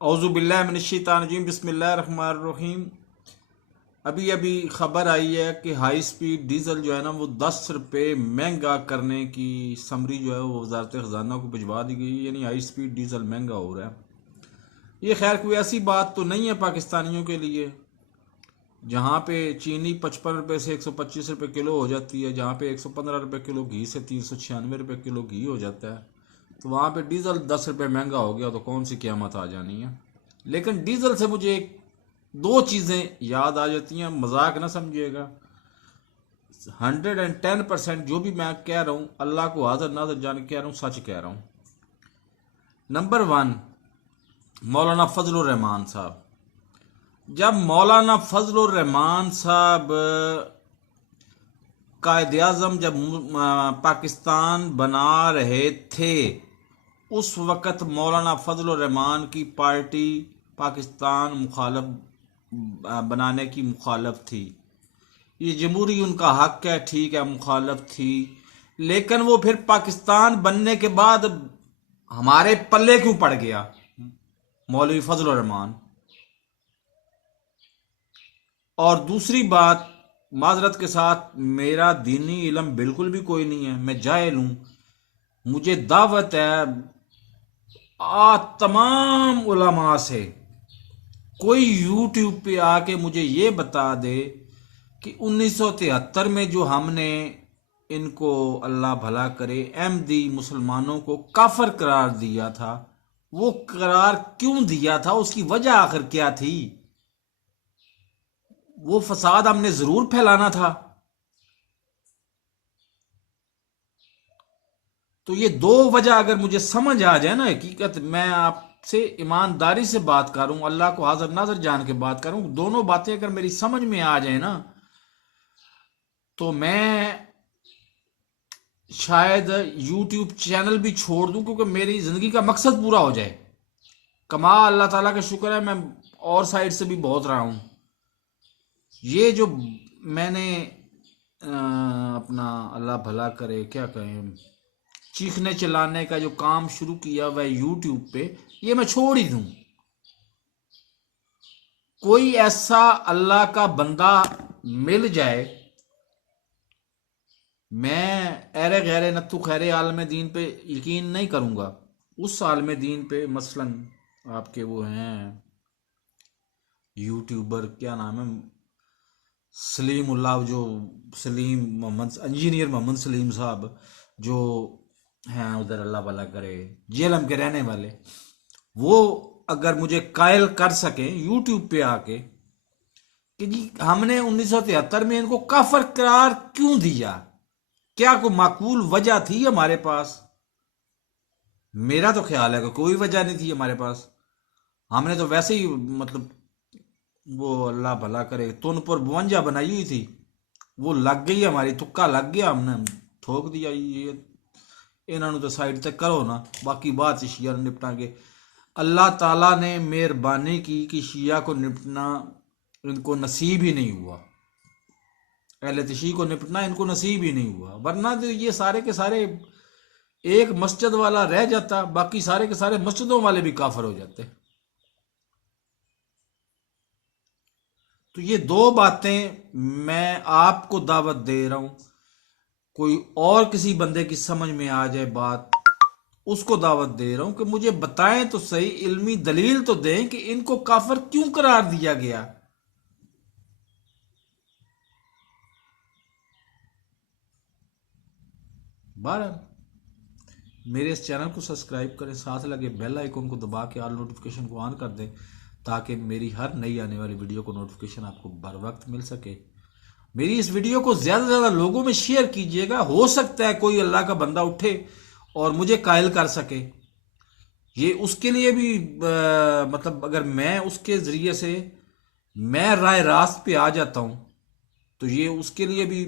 औज़ुबिल्लाहि मिनश्शैतानिर्रजीम बिस्मिल्लाहिर्रहमानिर्रहीम। अभी अभी खबर आई है कि हाई स्पीड डीजल जो है ना वो 10 रुपये महंगा करने की समरी जो है वो वजारत ख़जाना को भिजवा दी गई, यानी हाई स्पीड डीजल महंगा हो रहा है। ये खैर कोई ऐसी बात तो नहीं है पाकिस्तानियों के लिए, जहाँ पे चीनी 55 रुपये से 125 रुपये किलो हो जाती है, जहाँ पे 115 रुपये किलो घी से 396 रुपये किलो घी हो जाता है, तो वहाँ पे डीजल 10 रुपये महंगा हो गया तो कौन सी क़यामत आ जानी है। लेकिन डीजल से मुझे दो चीज़ें याद आ जाती हैं, मजाक ना समझिएगा। 110% जो भी मैं कह रहा हूँ अल्लाह को हाजिर नाज़िर जान के कह रहा हूँ, सच कह रहा हूँ। नंबर 1, मौलाना फजलुर रहमान साहब। जब मौलाना फजलुर रहमान साहब कायद आज़म जब पाकिस्तान बना रहे थे, उस वक़्त मौलाना फजलुर रहमान की पार्टी पाकिस्तान मुखालफ बनाने की मुखालफ थी। ये जमहूरी उनका हक है, ठीक है, मुखालफ थी, लेकिन वो फिर पाकिस्तान बनने के बाद हमारे पल्ले क्यों पड़ गया मौलवी फजलुर रहमान। और दूसरी बात, माजरत के साथ, मेरा दीनी इल्म बिल्कुल भी कोई नहीं है, मैं जाहिल हूं। मुझे दावत है तमाम उलमा से, कोई यूट्यूब पे आके मुझे ये बता दे कि 1973 में जो हमने इनको अल्लाह भला करे अहमदी मुसलमानों को काफर करार दिया था, वो करार क्यों दिया था, उसकी वजह आखिर क्या थी। वो फसाद हमने जरूर फैलाना था। तो ये दो वजह अगर मुझे समझ आ जाए ना, हकीकत मैं आपसे ईमानदारी से बात करूं, अल्लाह को हाजिर नाजर जान के बात करूं, दोनों बातें अगर मेरी समझ में आ जाए ना, तो मैं शायद यूट्यूब चैनल भी छोड़ दूं, क्योंकि मेरी जिंदगी का मकसद पूरा हो जाए। कमा अल्लाह ताला का शुक्र है, मैं और साइड से भी बहुत रहा हूं। ये जो मैंने अपना अल्लाह भला करे क्या कहें, चीखने चिल्लाने का जो काम शुरू किया वह यूट्यूब पे, ये मैं छोड़ ही दूं। कोई ऐसा अल्लाह का बंदा मिल जाए, मैं अरे गहरे नत्थु खैरे आलम दीन पे यकीन नहीं करूंगा। उस आलम दीन पे मसलन आपके वो हैं यूट्यूबर, क्या नाम है, सलीम उल्लाह, जो सलीम मोहम्मद, इंजीनियर मोहम्मद सलीम साहब, जो हैं उधर अल्लाह भला करे जेलम के रहने वाले, वो अगर मुझे कायल कर सके यूट्यूब पे आके कि जी हमने 1973 में इनको काफर करार क्यों दिया, क्या कोई माकूल वजह थी हमारे पास। मेरा तो ख्याल है कि कोई वजह नहीं थी हमारे पास। हमने तो वैसे ही मतलब वो अल्लाह भला करे तुन पर 52 बनाई हुई थी, वो लग गई हमारी, तुक्का लग गया, हमने ठोक दिया ये इन्होंने तो साइड तक करो ना, बाकी बात शिया निपटांगे। अल्लाह ताला ने मेहरबानी की कि शिया को निपटना इनको नसीब ही नहीं हुआ, अहले तशी को निपटना इनको नसीब ही नहीं हुआ, वरना तो ये सारे के सारे एक मस्जिद वाला रह जाता, बाकी सारे के सारे मस्जिदों वाले भी काफर हो जाते। तो ये दो बातें मैं आपको दावत दे रहा हूं, कोई और किसी बंदे की समझ में आ जाए बात, उसको दावत दे रहा हूं कि मुझे बताएं तो सही, इल्मी दलील तो दें कि इनको काफर क्यों करार दिया गया। बहरहाल मेरे इस चैनल को सब्सक्राइब करें, साथ लगे बेल आइकन को दबा के ऑल नोटिफिकेशन को ऑन कर दें, ताकि मेरी हर नई आने वाली वीडियो को नोटिफिकेशन आपको बर वक्त मिल सके। मेरी इस वीडियो को ज़्यादा से ज़्यादा लोगों में शेयर कीजिएगा, हो सकता है कोई अल्लाह का बंदा उठे और मुझे कायल कर सके। ये उसके लिए भी मतलब अगर मैं उसके ज़रिए से मैं राय रास्त पे आ जाता हूँ, तो ये उसके लिए भी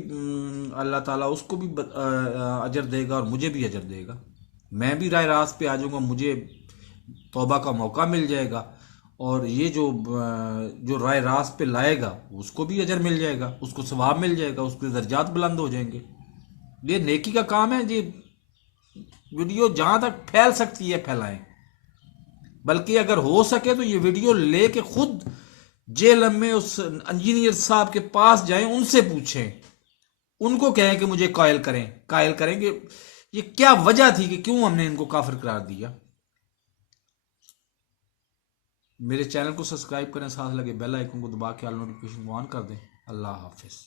अल्लाह ताला उसको भी अजर देगा और मुझे भी अजर देगा। मैं भी राय रास्त पे आ जाऊंगा, मुझे तौबा का मौका मिल जाएगा, और ये जो राय रास्त पे लाएगा उसको भी अजर मिल जाएगा, उसको सवाब मिल जाएगा, उसके दर्जात बुलंद हो जाएंगे। ये नेकी का काम है जी। वीडियो जहां तक फैल सकती है फैलाएं। बल्कि अगर हो सके तो ये वीडियो लेके खुद जेएलएम में उस इंजीनियर साहब के पास जाएं, उनसे पूछें, उनको कहें कि मुझे कायल करें कि ये क्या वजह थी कि क्यों हमने इनको काफिर करार दिया। मेरे चैनल को सब्सक्राइब करें, साथ लगे बेल आइकन को दबा के ऑल नोटिफिकेशन को ऑन कर दें। अल्लाह हाफिज।